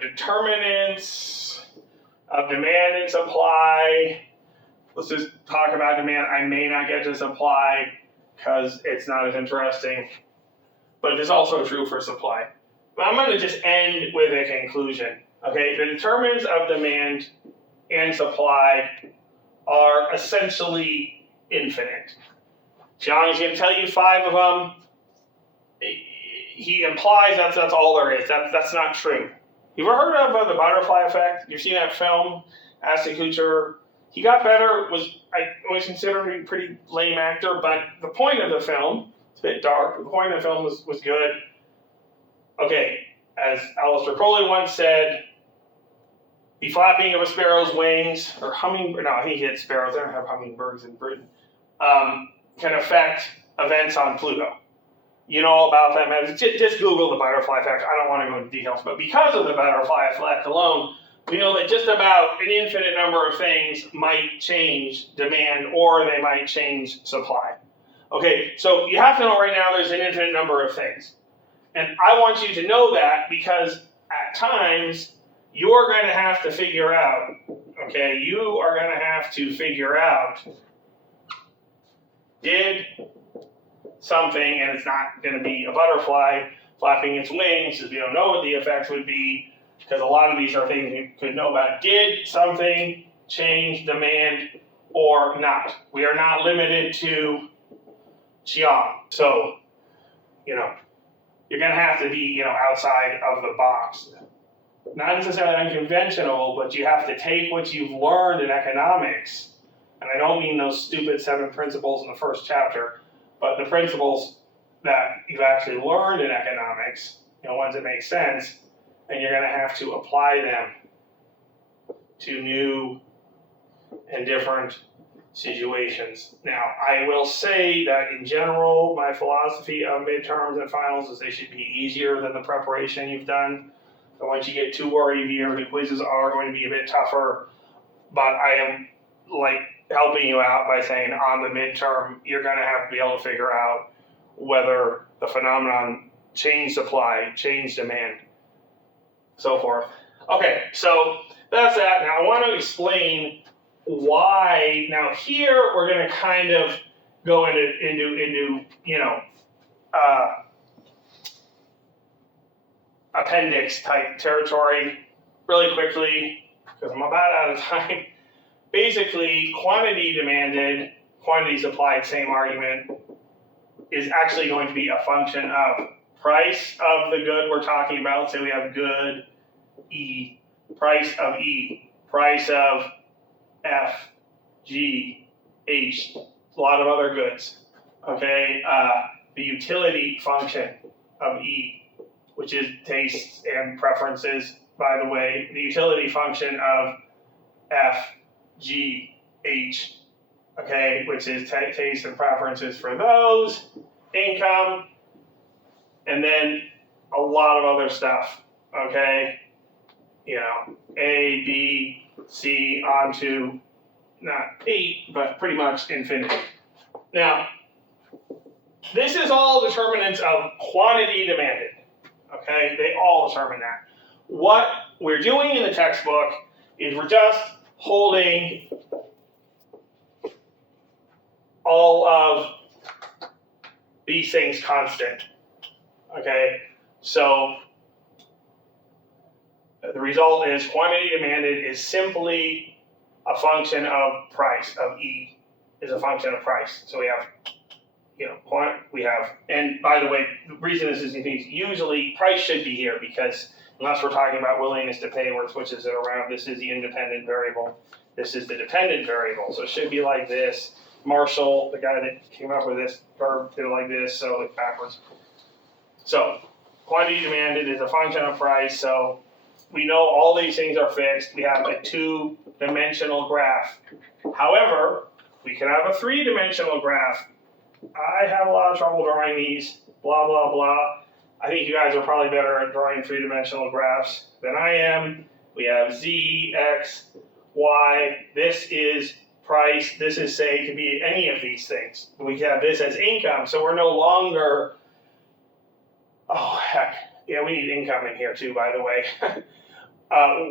Determinants of demand and supply. Let's just talk about demand. I may not get to supply because it's not as interesting, but it is also true for supply. But I'm going to just end with a conclusion. Okay, the determinants of demand and supply are essentially infinite. Xiang's going to tell you 5 of them. He implies that's all there is. That's not true. You've ever heard of the butterfly effect? You've seen that film, Ashton Kutcher. He got better. I always considered him a pretty lame actor, but the point of the film, it's a bit dark, the point of the film was good. Okay, as Aleister Crowley once said, the flapping of a sparrow's wings, or I think he had sparrows, they don't have hummingbirds in Britain, can affect events on Pluto. You know all about that. Just Google the butterfly effect. I don't want to go into details, but because of the butterfly effect alone, we know that just about an infinite number of things might change demand or they might change supply. Okay, so you have to know right now there's an infinite number of things. And I want you to know that because at times you're going to have to figure out, did something, and it's not going to be a butterfly flapping its wings, because we don't know what the effects would be, because a lot of these are things we could know about. Did something change demand or not? We are not limited to Xiang. So, you're going to have to be, outside of the box. Not necessarily unconventional, but you have to take what you've learned in economics, and I don't mean those stupid 7 principles in the first chapter, but the principles that you've actually learned in economics, ones that make sense, and you're going to have to apply them to new and different situations. Now, I will say that in general, my philosophy of midterms and finals is they should be easier than the preparation you've done. So once you get too worried here, the quizzes are going to be a bit tougher, but I am helping you out by saying on the midterm, you're going to have to be able to figure out whether the phenomenon changed supply, changed demand, so forth. Okay, so that's that. Now I want to explain why. Now here we're going to kind of go into appendix type territory really quickly because I'm about out of time. Basically, quantity demanded, quantity supplied, same argument, is actually going to be a function of price of the good we're talking about. Let's say we have good E, price of E, price of F, G, H, a lot of other goods. Okay, the utility function of E, which is tastes and preferences, by the way, the utility function of F, G, H, okay, which is taste and preferences for those, income, and then a lot of other stuff, okay? A, B, C, on to, not 8, but pretty much infinity. Now, this is all determinants of quantity demanded, okay? They all determine that. What we're doing in the textbook is we're just holding all of these things constant, okay? So the result is quantity demanded is simply a function of price, of E is a function of price. So we have, and by the way, the reason this is usually price should be here because unless we're talking about willingness to pay where it switches it around, this is the independent variable. This is the dependent variable. So it should be like this. Marshall, the guy that came up with this verb, did it like this, so it's backwards. So quantity demanded is a function of price. So we know all these things are fixed. We have a 2-dimensional graph. However, we can have a 3-dimensional graph. I have a lot of trouble drawing these, blah, blah, blah. I think you guys are probably better at drawing 3-dimensional graphs than I am. We have Z, X, Y. This is price. This is, say, it could be any of these things. We have this as income, so we're no longer, oh, heck. Yeah, we need income in here too, by the way.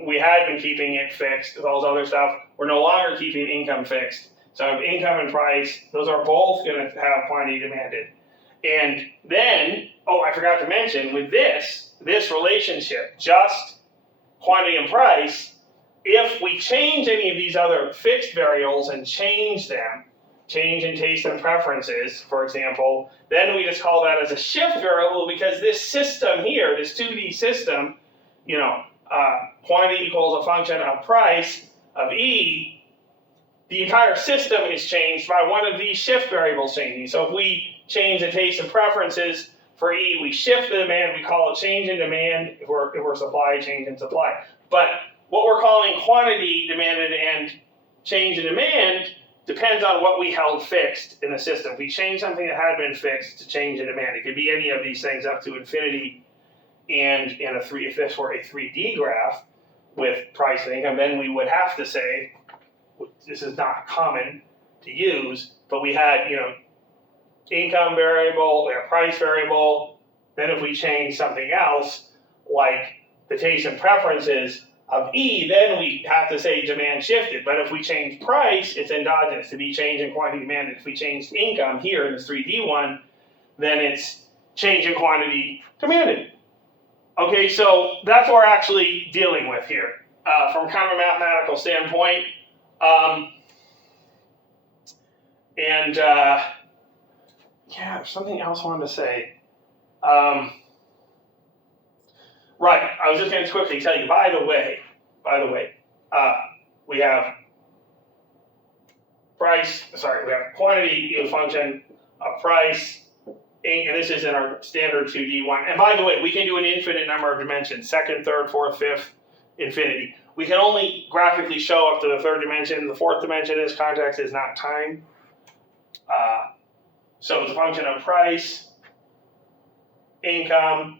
we had been keeping it fixed, all this other stuff. We're no longer keeping income fixed. So if income and price, those are both going to have quantity demanded. And then, oh, I forgot to mention, with this relationship, just quantity and price, if we change any of these other fixed variables and change them, change in taste and preferences, for example, then we just call that as a shift variable, because this system here, this 2D system, quantity equals a function of price of E, the entire system is changed by one of these shift variables changing. So if we change the taste and preferences for E, we shift the demand, we call it change in demand. If we're supply, change in supply. But what we're calling quantity demanded and change in demand depends on what we held fixed in the system. If we change something that had been fixed to change in demand, it could be any of these things up to infinity. And if this were a 3D graph with price and income, then we would have to say, this is not common to use, but we had, income variable, we have price variable. Then if we change something else, like the taste and preferences of E, then we have to say demand shifted. But if we change price, it's endogenous to be change in quantity demanded. If we change income here in this 3D one, then it's change in quantity demanded. Okay, so that's what we're actually dealing with here from kind of a mathematical standpoint. Yeah, something else I wanted to say. Right, I was just going to quickly tell you, by the way, we have we have quantity equals function of price, and this is in our standard 2D one. And by the way, we can do an infinite number of dimensions, second, third, fourth, fifth, infinity. We can only graphically show up to the third dimension. The fourth dimension in this context is not time. So it's a function of price, income,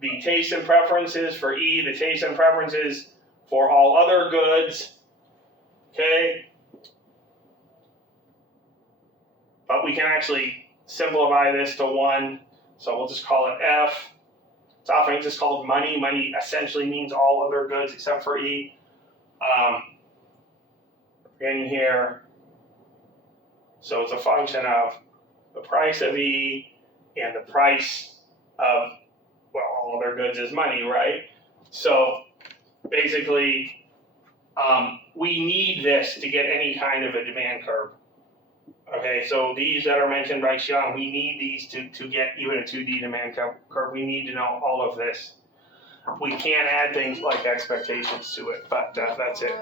the taste and preferences for E, the taste and preferences for all other goods, okay? But we can actually simplify this to 1, so we'll just call it F. It's often just called money. Money essentially means all other goods except for E. In here, so it's a function of the price of E and the price of, well, all other goods is money, right? So basically, we need this to get any kind of a demand curve. Okay, so these that are mentioned by Xiang, we need these to get even a 2D demand curve. We need to know all of this. We can't add things like expectations to it, but that's it.